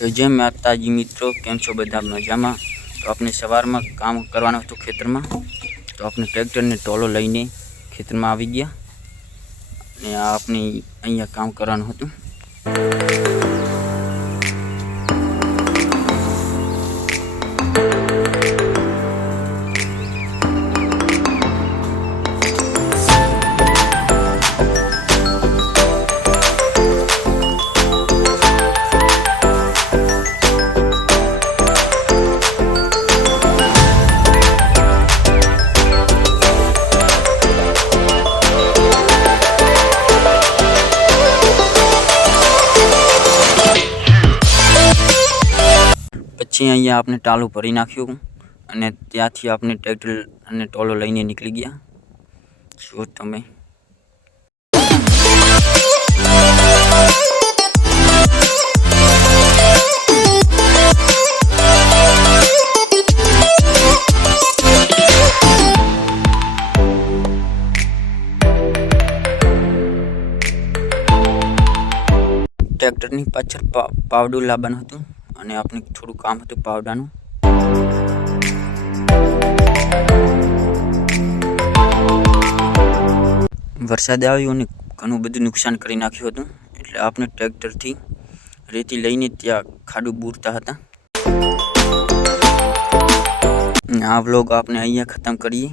તો જય માતાજી મિત્રો, કેમ છો બધા મજામાં? તો આપણે સવારમાં કામ કરવાનું હતું ખેતરમાં, તો આપણે ટ્રેક્ટરને ટોલો લઈને ખેતરમાં આવી ગયા અને આપણે અહીંયા કામ કરવાનું હતું. પછી અહીંયા આપણે ટાલું ભરી નાખ્યું અને ત્યાંથી આપણે ટ્રેક્ટર અને ટોલો લઈને નીકળી ગયા. જો તમે ટ્રેક્ટરની પાછળ પાવડું લાવવાનું હતું અને આપણે થોડું કામ હતું પાવડાનું. વરસાદ આવ્યો અને ઘણું બધું નુકસાન કરી નાખ્યું હતું, એટલે આપણે ટ્રેક્ટરથી રેતી લઈને ત્યાં ખાડું બૂરતા હતા. આ વ્લોગ આપણે અહીંયા ખતમ કરીએ.